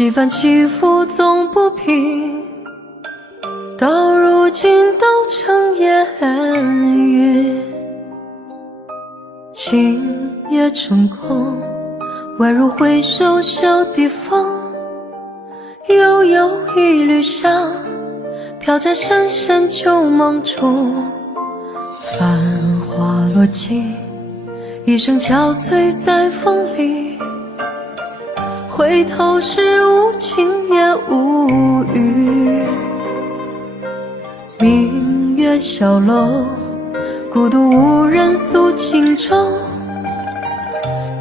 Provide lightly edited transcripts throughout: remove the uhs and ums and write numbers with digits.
几番起伏总不平，到如今都成烟云。情也成空，宛如回首小地方，悠悠一缕香，飘在深深旧梦中。繁花落尽，一生憔悴在风里，回头时无情也无语。明月小楼，孤独无人诉情衷，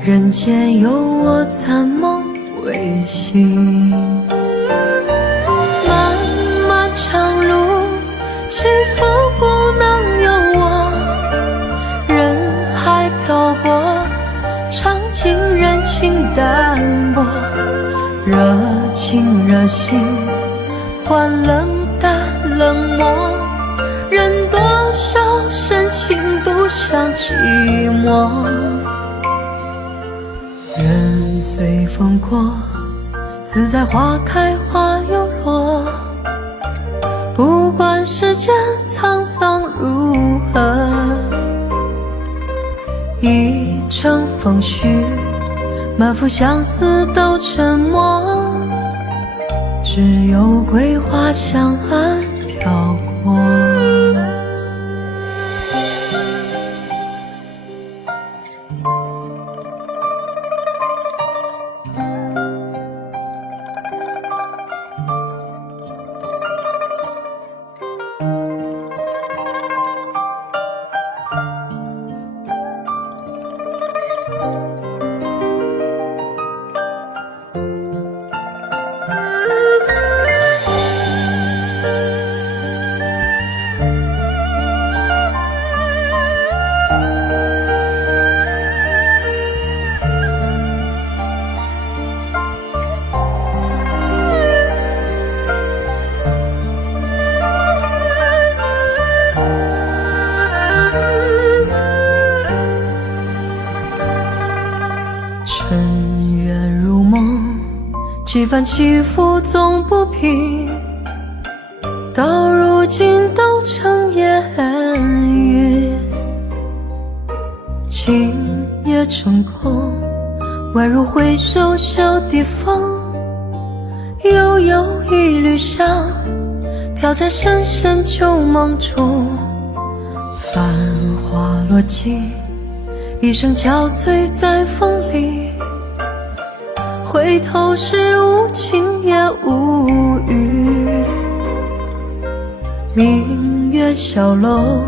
人间有我残梦未醒。漫漫长路，起伏不能由我，人海漂泊，尝尽人情淡薄，热情热心换冷淡冷漠，人多少深情独享寂寞。人随风过，自在花开花又落，不管世间沧桑如何，一程风絮，满腹相思都沉默，只有桂花香岸飘过。尘缘如梦，几番起伏总不平，到如今都成烟云。情也成空，宛如回首小地方，悠悠一缕香，飘在深深旧梦中。繁花落尽，一生憔悴在风里，回头时无情也无语。明月小楼，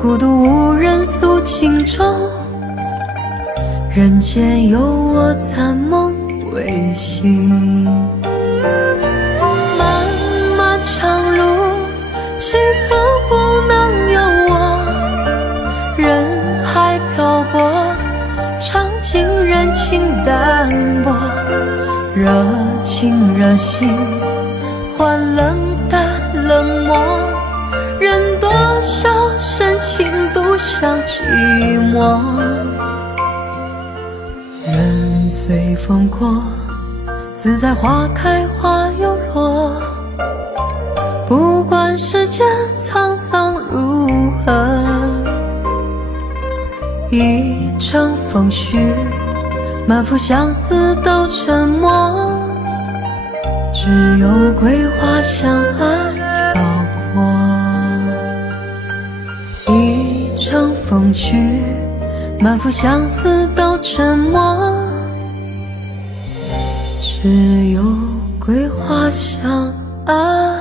孤独无人诉情衷，人间有我残梦未醒。漫漫长路，起伏不能由我，人海漂泊，尝尽人情淡薄，热情热心换冷淡冷漠，人多少深情独享寂寞。人随风过，自在花开花又落，不管世间沧桑如何，一程风絮，满腹相思都沉默，只有桂花香岸飘过。一程风絮，满腹相思都沉默，只有桂花香岸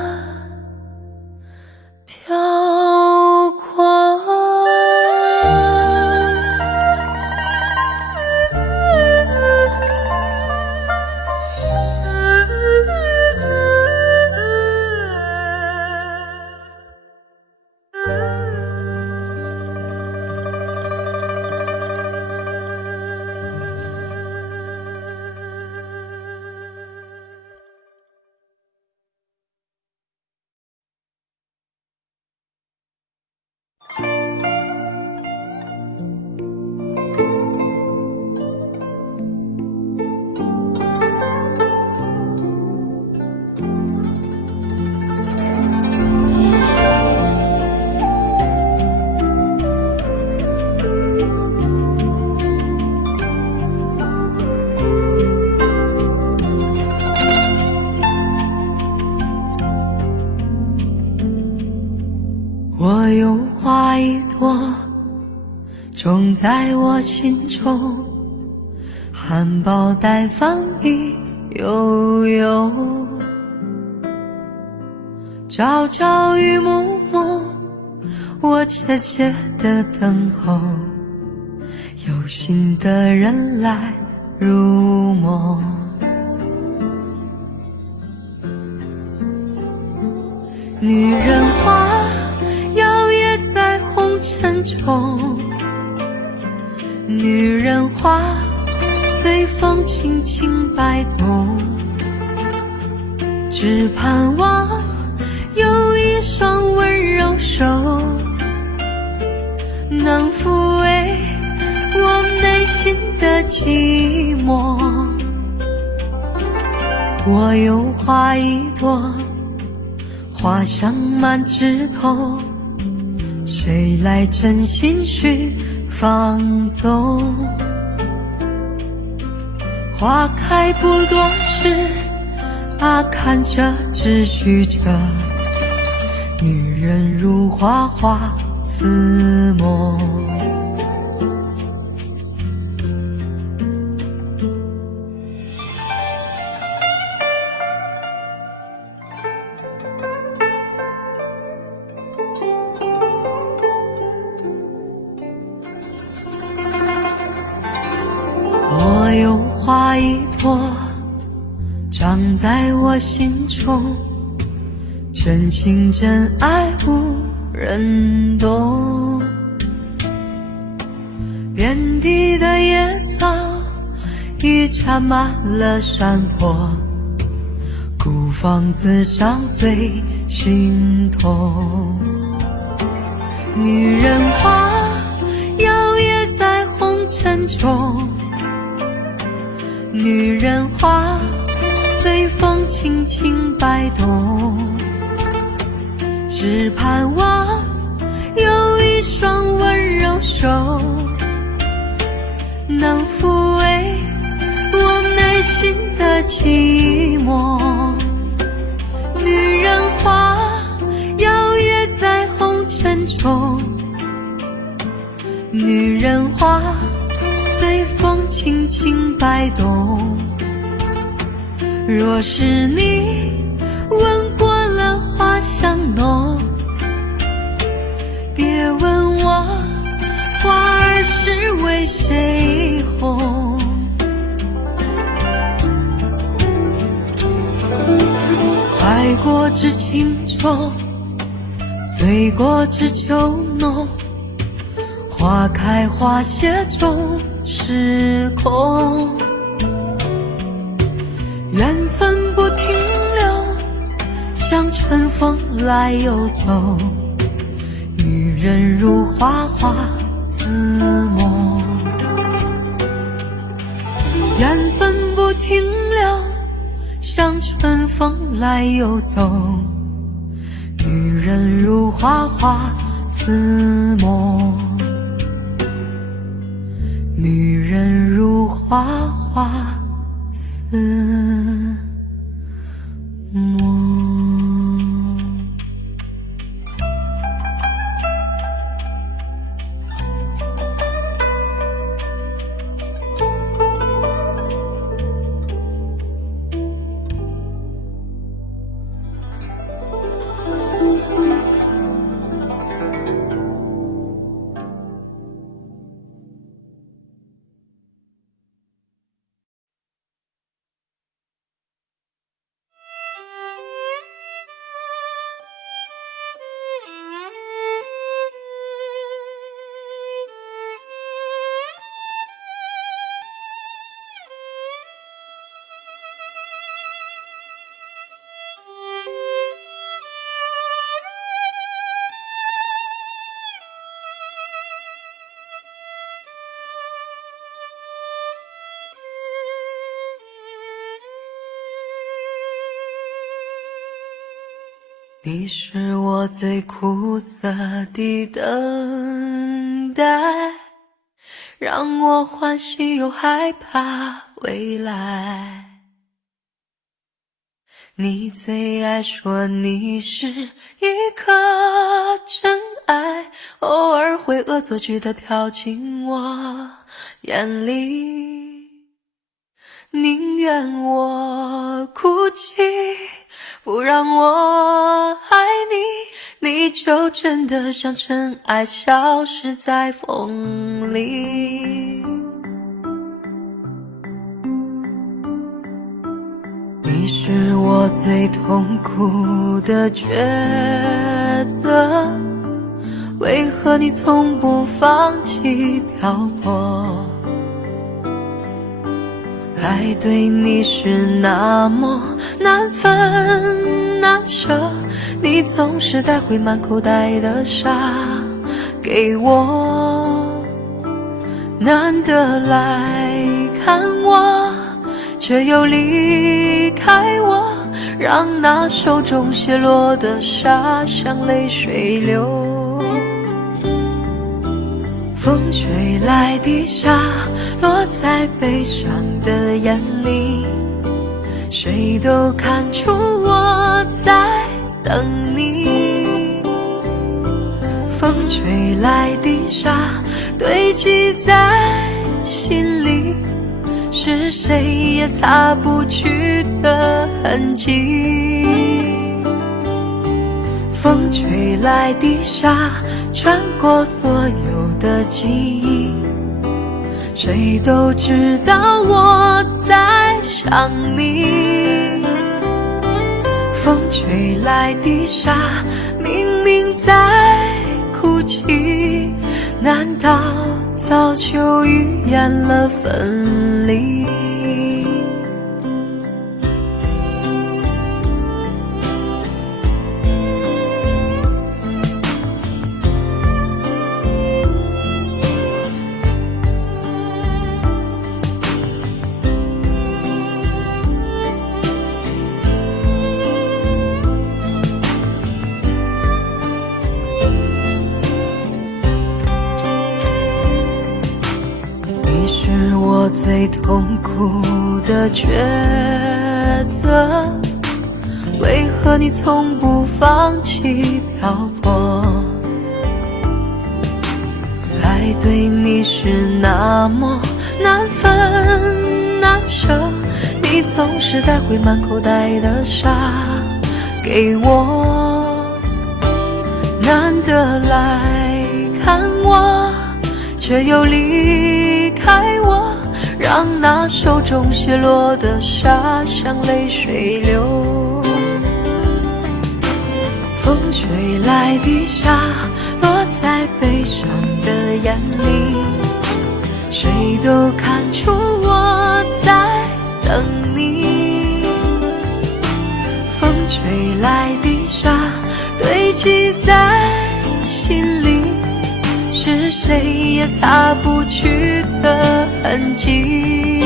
我有花一朵，种在我心中，含苞待放一悠悠，朝朝与暮暮，我切切地等候，有心的人来入梦。女人花摇曳在红尘中，女人花随风轻轻摆动，只盼望有一双温柔手，能抚慰我内心的寂寞。我有花一朵，花香满枝头，谁来真心去放纵？花开不多时，看着只虚着，女人如花花似梦。我有花一朵，长在我心中，真情真爱无人懂。遍地的野草已缠满了山坡，孤芳自赏最心痛。女人花摇曳在红尘中，女人花随风轻轻摆动，只盼望有一双温柔手，能抚慰我内心的寂寞。女人花摇曳在红尘中，女人花随风轻轻摆动。若是你闻过了花香浓，别问我花儿是为谁红。爱过知情重，醉过知酒浓，花开花谢终是空。缘分不停留，像春风来又走，女人如花花似梦。缘分不停留，像春风来又走，女人如花花似梦。女人如花花似梦。你是我最苦涩的等待，让我欢喜又害怕未来。你最爱说你是一颗尘爱，偶尔会恶作剧地飘进我眼里。宁愿我哭泣，不让我爱你，你就真的像尘埃消失在风里。你是我最痛苦的抉择，为何你从不放弃漂泊？爱对你是那么难分难舍，你总是带回满口袋的沙给我，难得来看我，却又离开我，让那手中泻落的沙像泪水流。风吹来的沙落在悲伤的眼里，谁都看出我在等你。风吹来的沙堆积在心里，是谁也擦不去的痕迹。风吹来的沙穿过所有的记忆，谁都知道我在想你。风吹来的沙明明在哭泣，难道早就预言了分离？最痛苦的抉择，为何你从不放弃漂泊？爱对你是那么难分难舍，你总是带回满口袋的沙给我，难得来看我，却又离开我，让那手中泻落的沙像泪水流。风吹来的沙落在悲伤的眼里，谁都看出我在等你。风吹来的沙堆积在心里，是谁也擦不去的痕迹。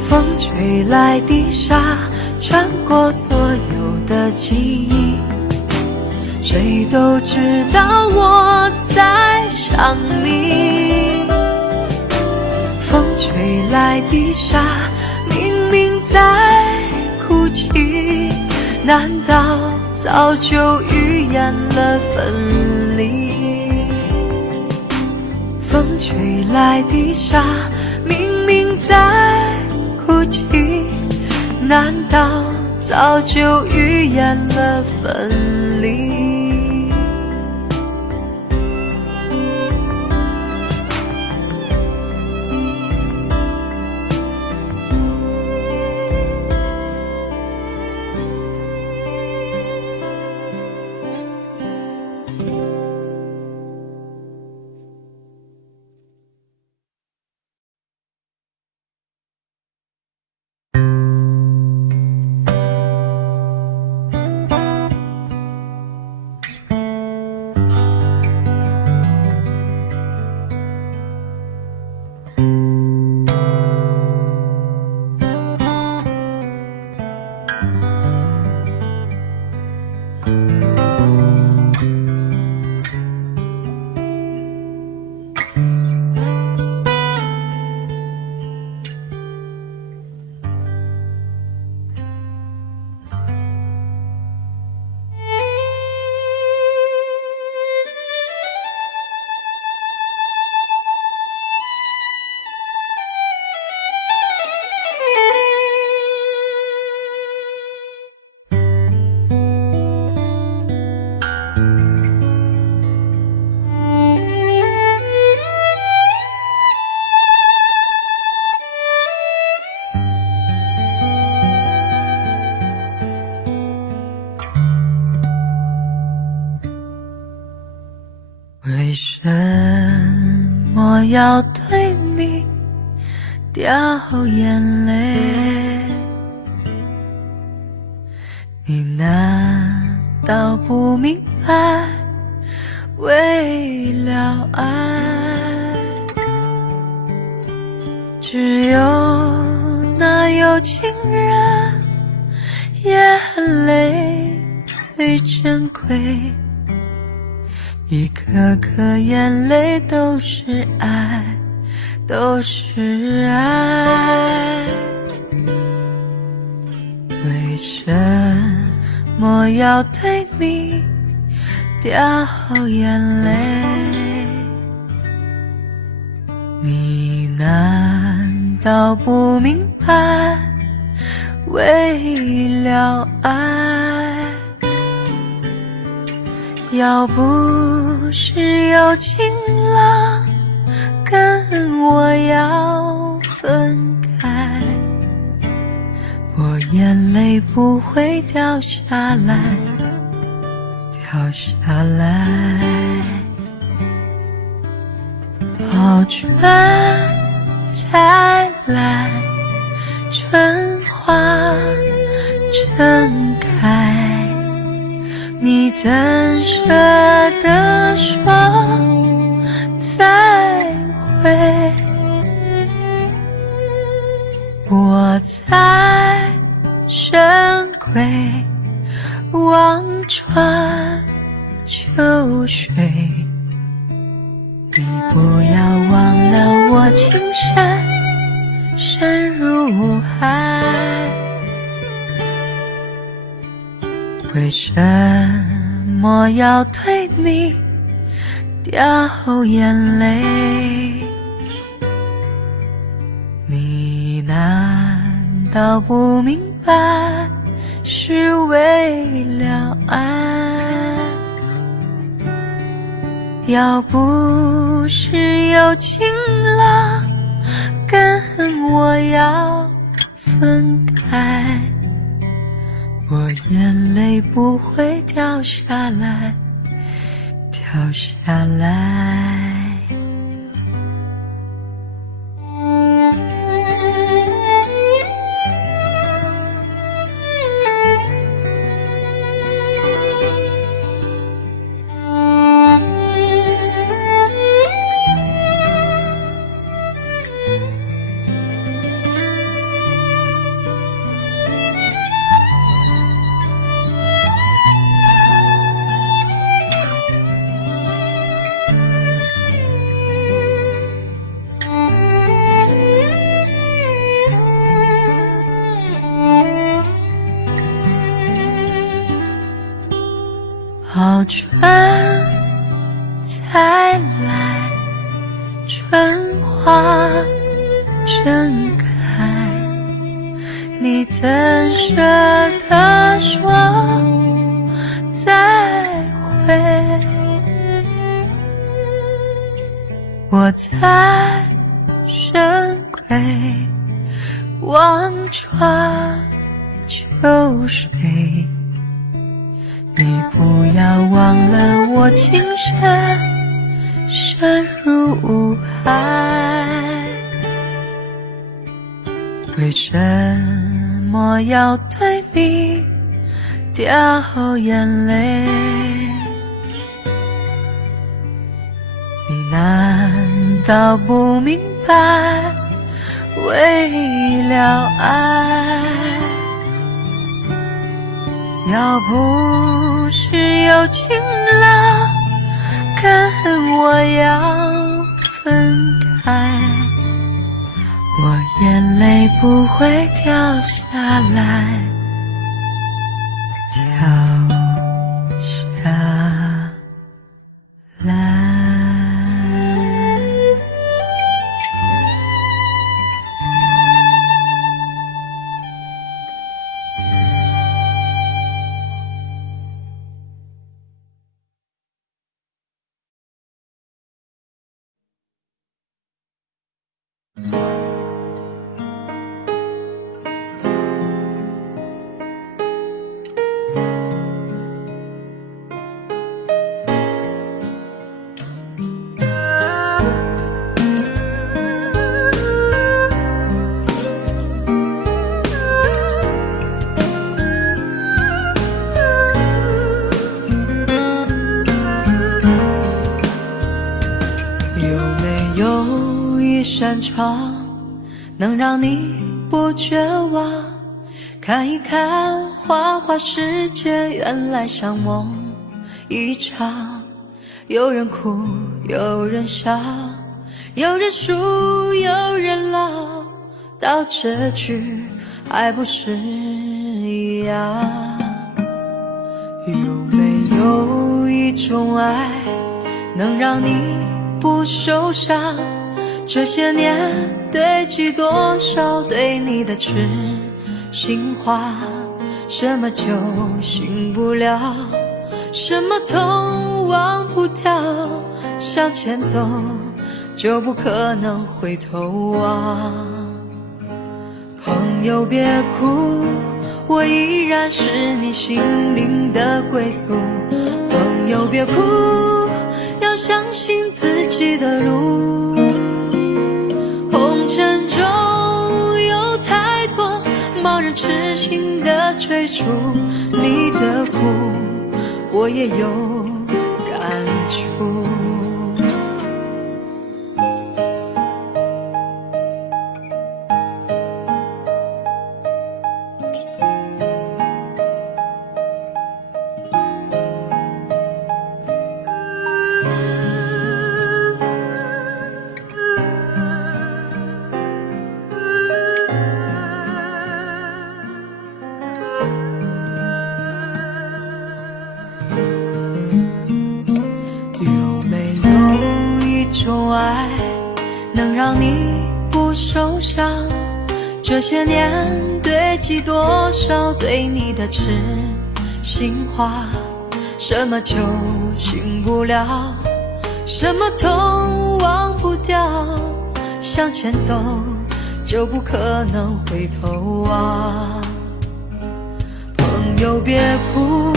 风吹来的沙穿过所有的记忆，谁都知道我在想你。风吹来的沙明明在哭泣，难道早就预言了分离？风吹来的沙明明在哭泣，难道早就预言了分离？什么要对你掉眼泪？你难道不明白，为了爱，只有那有情人眼泪最珍贵，一颗颗眼泪都是爱，都是爱。为什么要对你掉眼泪？你难道不明白，为了爱，要不是有情郎跟我要分开，我眼泪不会掉下来，掉下来。好春才来，春花正开，你怎舍得说再会？我在深闺望穿秋水，你不要忘了我情深深如海。为什么要对你掉眼泪？你难道不明白，是为了爱？要不是有情郎跟我要分开，我眼泪不会掉下来，掉下来。好春才来，春花正开，你怎舍得说再会？我在深闺望穿秋水，你不要忘了我情深深如海。为什么要对你掉眼泪？你难道不明白，为了爱，要不是有情郎跟我要分开，我眼泪不会掉下来，掉下来。扇窗，能让你不绝望。看一看花花世界，原来像梦一场。有人哭，有人笑，有人输，有人老，到结局还不是一样。有没有一种爱，能让你不受伤？这些年堆积多少对你的痴心话，什么酒醒不了，什么痛忘不掉，向前走就不可能回头望。朋友别哭，我依然是你心灵的归宿。朋友别哭，要相信自己的路。红尘中有太多盲人痴心的追逐，你的苦我也有感触。爱能让你不受伤，这些年堆积多少对你的痴心话，什么酒醒不了，什么痛忘不掉，向前走就不可能回头望。朋友别哭，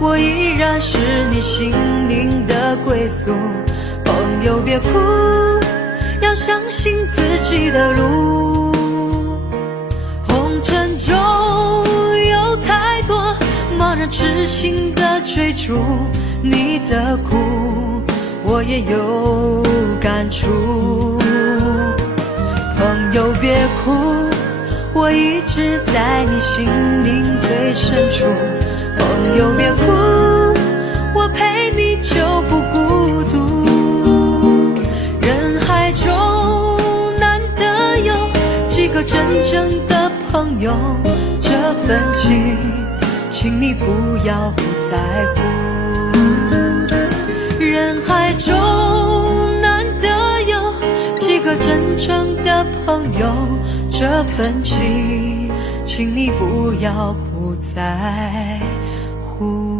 我依然是你心灵的归宿。朋友别哭，要相信自己的路。红尘中有太多盲人痴心的追逐，你的苦我也有感触。朋友别哭，我一直在你心灵最深处。朋友别哭，我陪你就不孤独。人海中难得有几个真正的朋友，这份情请你不要不在乎。人海中难得有几个真正的朋友，这份情请你不要不在乎。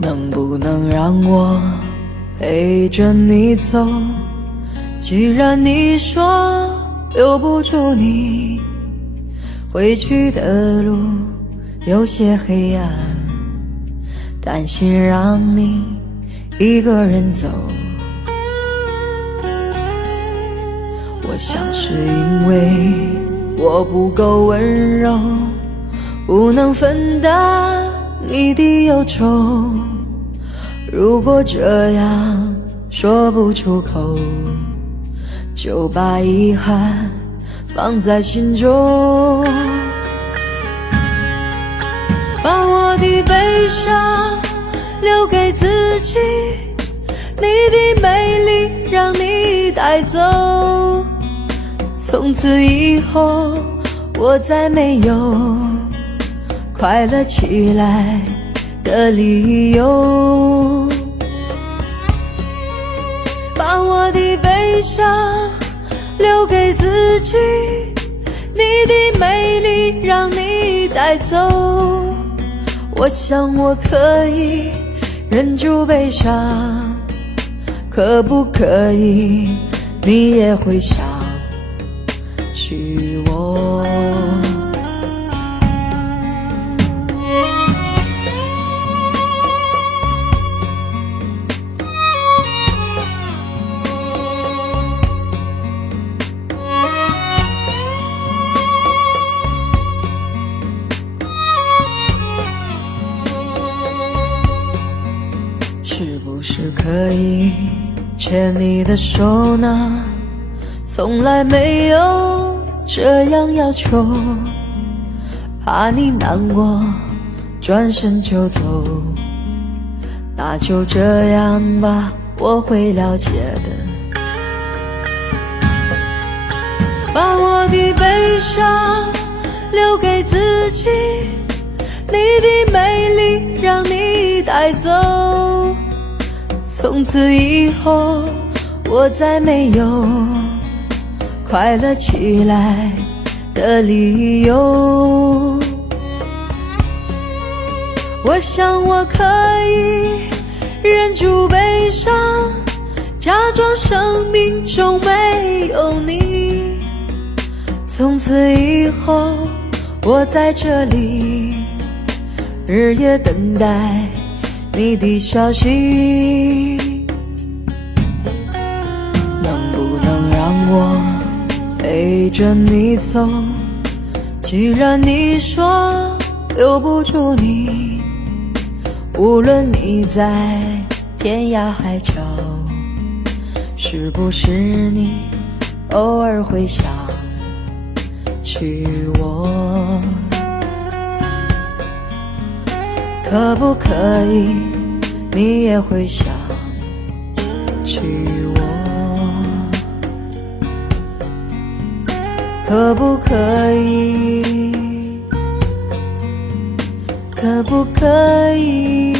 能不能让我陪着你走？既然你说留不住你，回去的路有些黑暗，担心让你一个人走。我想是因为我不够温柔，不能分担你的忧愁。如果这样说不出口，就把遗憾放在心中。把我的悲伤留给自己，你的美丽让你带走。从此以后，我再没有快乐起来的理由。把我的悲伤留给自己，你的美丽让你带走。我想我可以忍住悲伤，可不可以你也会想起我？是不是可以牵你的手呢？从来没有这样要求，怕你难过转身就走。那就这样吧，我会了解的。把我的悲伤留给自己，你的美丽让你带走。从此以后，我再没有快乐起来的理由。我想我可以忍住悲伤，假装生命中没有你。从此以后，我在这里日夜等待你的消息。能不能让我陪着你走？既然你说留不住你，无论你在天涯海角，是不是你偶尔会想起我？可不可以你也会想起我？可不可以？可不可以？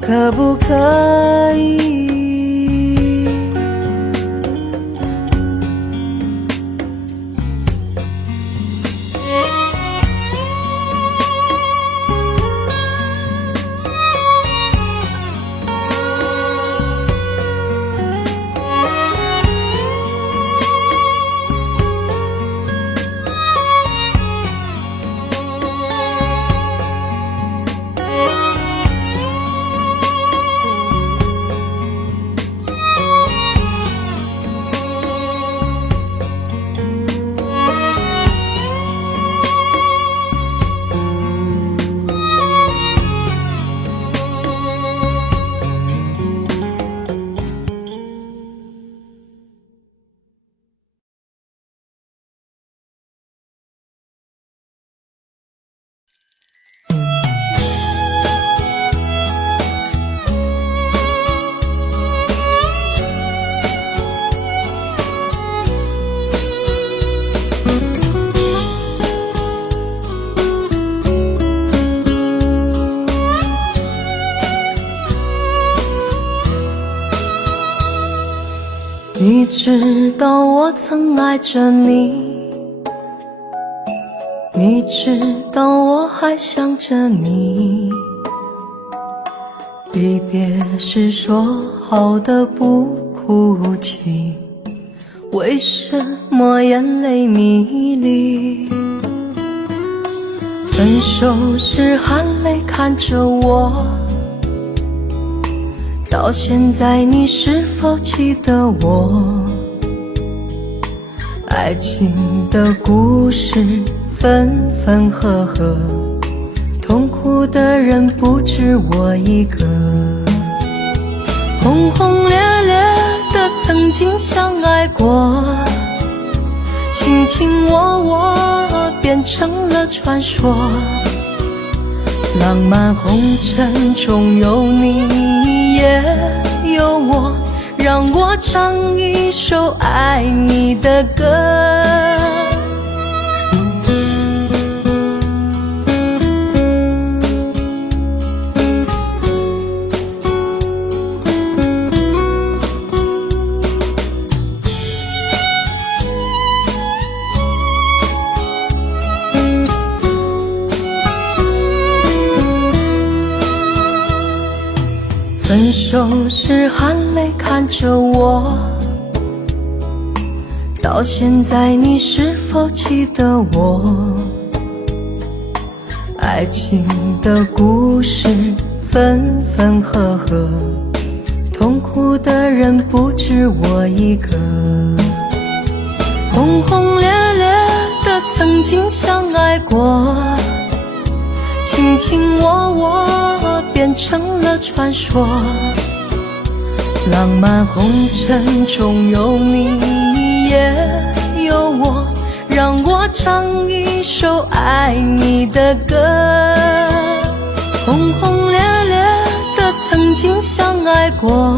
可不可以？你知道我曾爱着你，你知道我还想着你。离别时说好的不哭泣，为什么眼泪迷离？分手时含泪看着我，到现在你是否记得我？爱情的故事分分合合，痛苦的人不止我一个。轰轰烈烈的曾经相爱过，卿卿我我变成了传说。浪漫红尘中有你也有我，让我唱一首爱你的歌。分手时含泪看着我，到现在你是否记得我？爱情的故事分分合合，痛苦的人不止我一个。轰轰烈烈的曾经相爱过，卿卿我我变成了传说。浪漫红尘中有你也有我，让我唱一首爱你的歌。轰轰烈烈的曾经相爱过，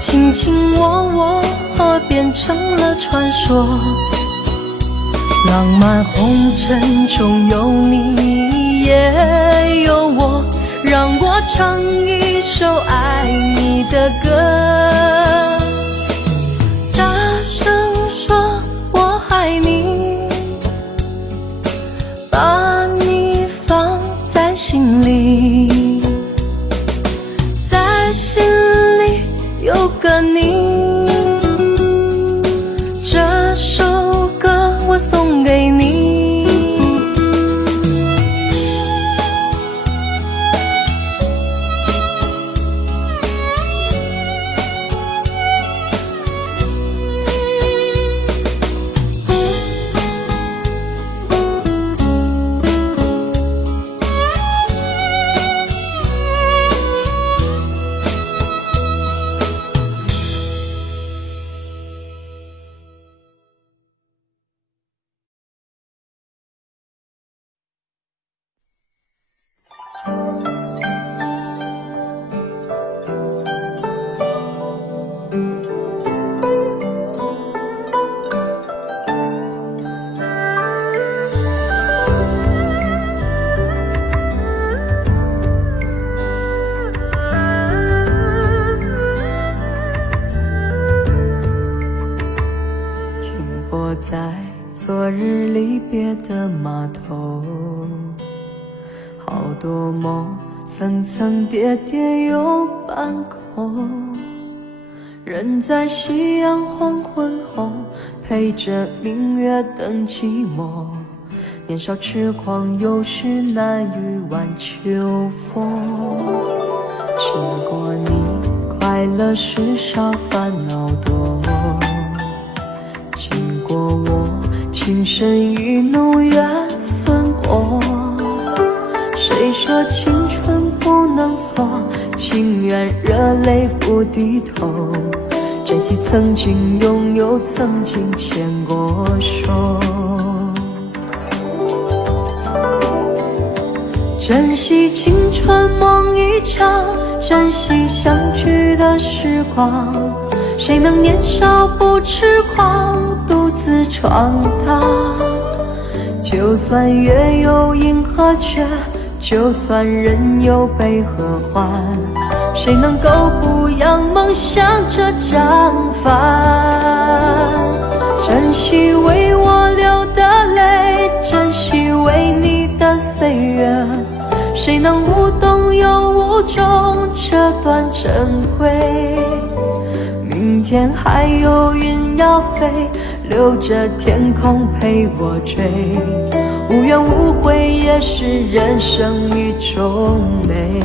卿卿我我变成了传说。浪漫红尘中有你也有我，让我唱一首爱你的歌。大声说我爱你，把你放在心里，在心里有个你。这首歌我送给你。在昨日离别的码头，好多梦层层叠叠又半空，人在夕阳黄昏后，陪着明月等寂寞。年少痴狂，有时难御晚秋风。经过你，快乐时少，烦恼多。经过我，情深意浓，缘分薄。谁说青春不能错？情愿热泪不低头。珍惜曾经拥有，曾经牵过手。珍惜青春梦一场，珍惜相聚的时光。谁能年少不痴狂，独自闯荡？就算月有阴和缺，就算人有悲和欢，谁能够不扬梦想这张帆？珍惜为我流的泪，珍惜为你的岁月，谁能无动又无衷这段珍贵？明天还有云要飞，留着天空陪我追。无怨无悔也是人生一种美。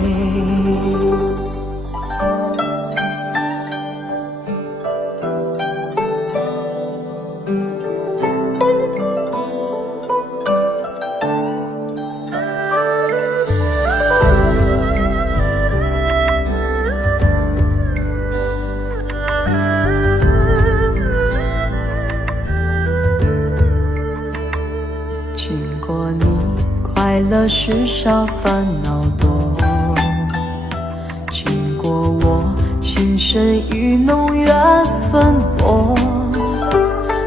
快乐事少，烦恼多。经过我情深意浓，缘分薄。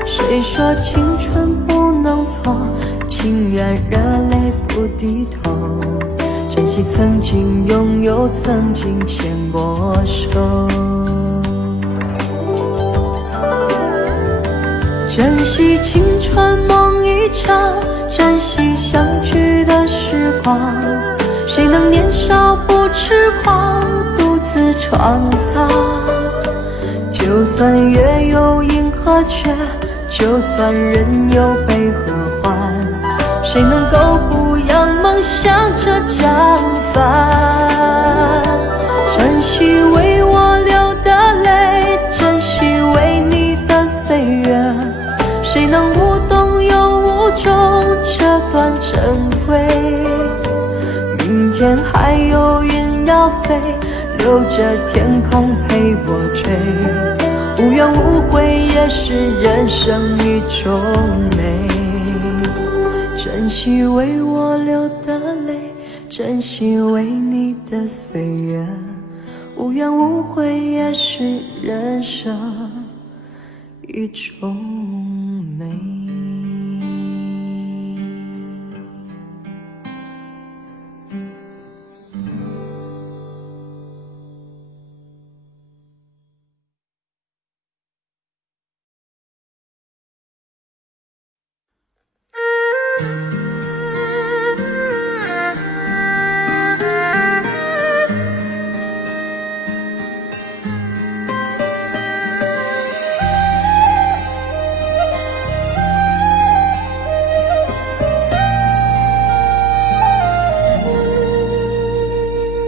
谁说青春不能错？情愿热泪不低头。珍惜曾经拥有，曾经牵过手。珍惜青春梦一场，珍惜相聚的时光。谁能年少不痴狂，独自闯荡？就算月有阴和缺，就算人有悲和欢，谁能够不扬梦想着张帆？珍惜为我流的泪，珍惜为你的岁月，谁能无动又无衷这段珍贵？明天还有云要飞，留着天空陪我追。无怨无悔也是人生一种美。珍惜为我流的泪，珍惜为你的岁月。无怨无悔也是人生一种美。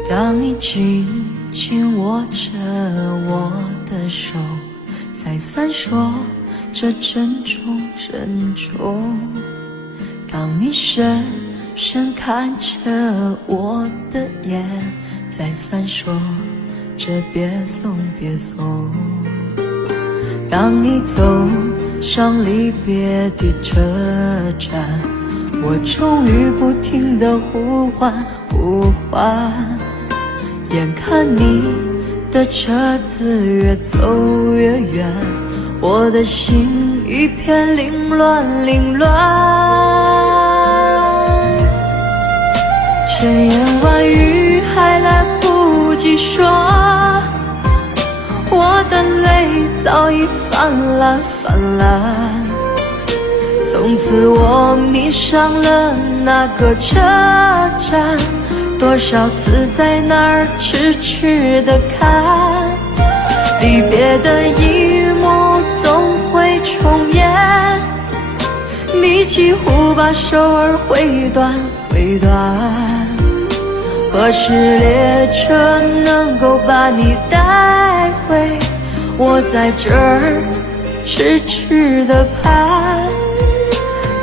当你紧紧握着我的手，再三说着珍重珍重。当你深深看着我的眼，再三说着别送别送。当你走上离别的车站，我终于不停地呼唤呼唤。眼看你的车子越走越远，我的心一片凌乱凌乱。千言万语还来不及说，我的泪早已泛滥泛滥。从此我迷上了那个车站，多少次在那儿痴痴地看，离别的一幕总会重演。你几乎把手儿挥断挥断，何时列车能够把你带回？我在这儿痴痴地盼，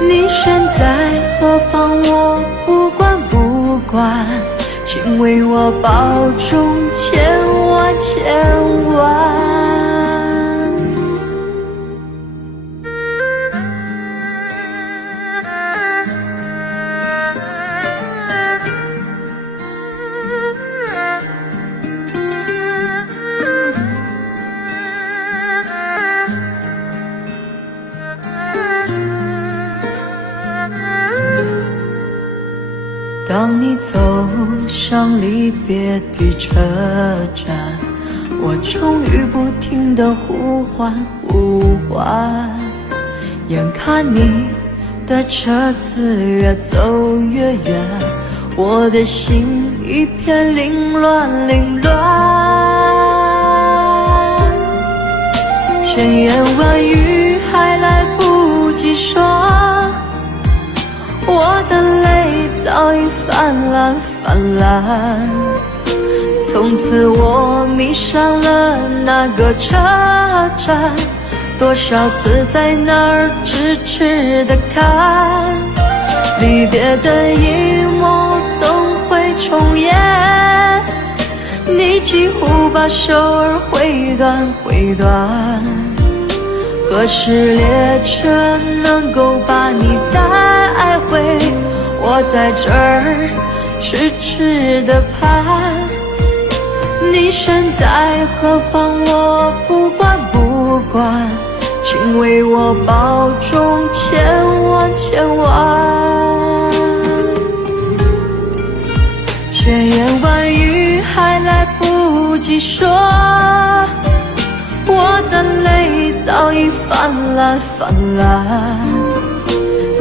你身在何方我不管不管，请为我保重千万千万。当你走上离别的车站，我终于不停地呼唤呼唤。眼看你的车子越走越远，我的心一片凌乱凌乱。千言万语还来不及说，我的泪早已泛滥泛滥。从此我迷上了那个车站，多少次在那儿痴痴地看，离别的一幕总会重演。你几乎把手儿挥断挥断，何时列车能够把你带回？我在这儿痴痴地盼。你身在何方，我不管不管，请为我保重千万千万。千言万语还来不及说，我的泪早已泛滥泛滥。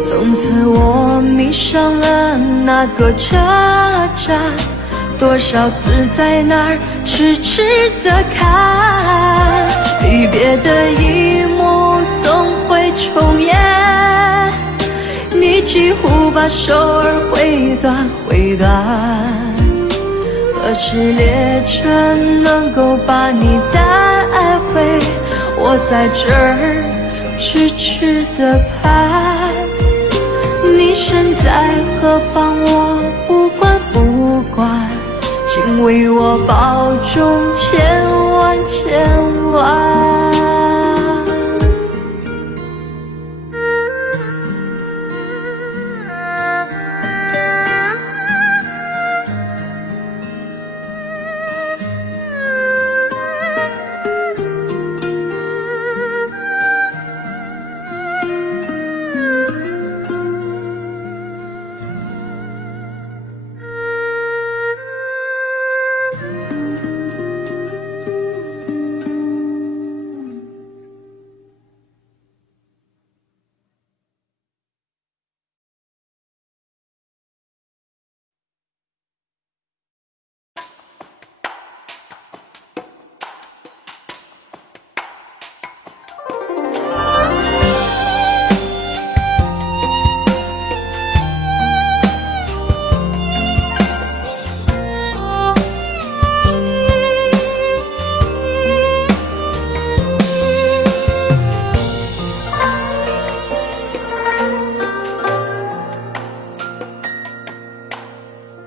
从此我迷上了那个车站，多少次在那儿痴痴地看，离别的一幕总会重演，你几乎把手儿挥断挥断。何时列车能够把你带回？我在这儿痴痴地盼。你身在何方，我不管不管，请为我保重千万千万。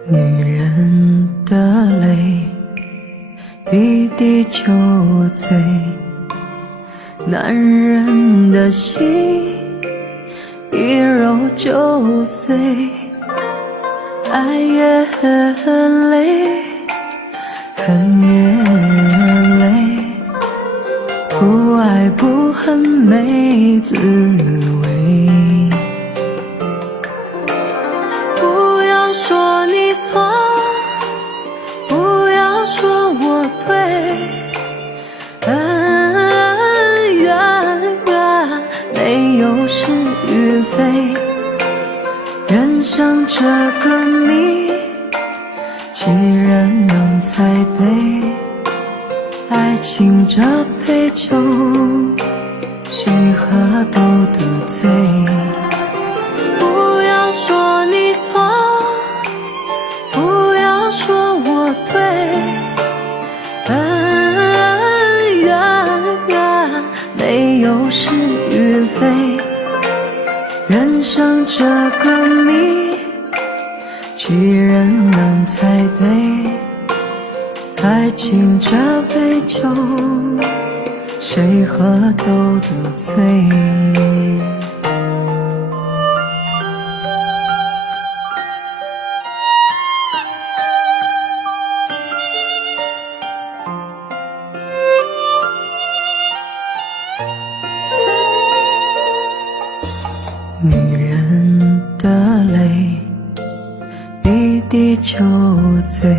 女人的泪一滴就醉，男人的心一揉就碎。爱也很累，恨也累，不爱不恨没滋味。不要说你错，不要说我对，恩怨怨没有是与非，人生这个谜，几人能猜对？爱情这杯酒，谁喝都得醉。不要说你错，不要说我对，恩怨怨没有是与非，人生这个谜，几人能猜对？爱情这杯酒，谁喝都得醉。女人的泪一滴就醉，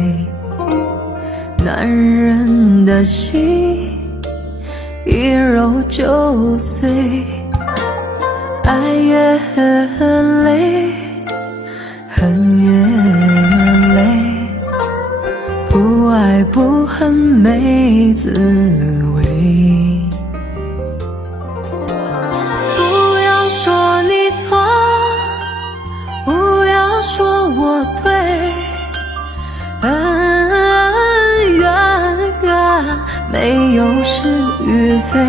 男人的心一揉就碎。爱也很累，恨也累，不爱不恨没滋味。不要说你错，不要说我对，恩怨怨没有是与非，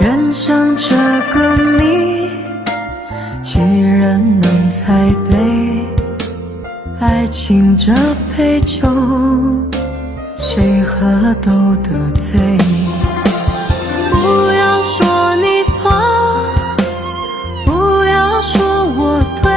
人生这个谜，几人能猜对？爱情这杯酒，谁喝都得醉。不要说你错，不要说我对，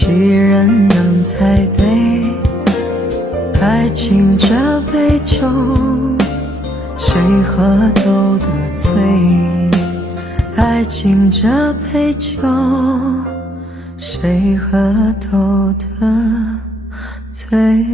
几人能猜对？爱情这杯酒，谁喝都得醉。爱情这杯酒，谁喝都得醉。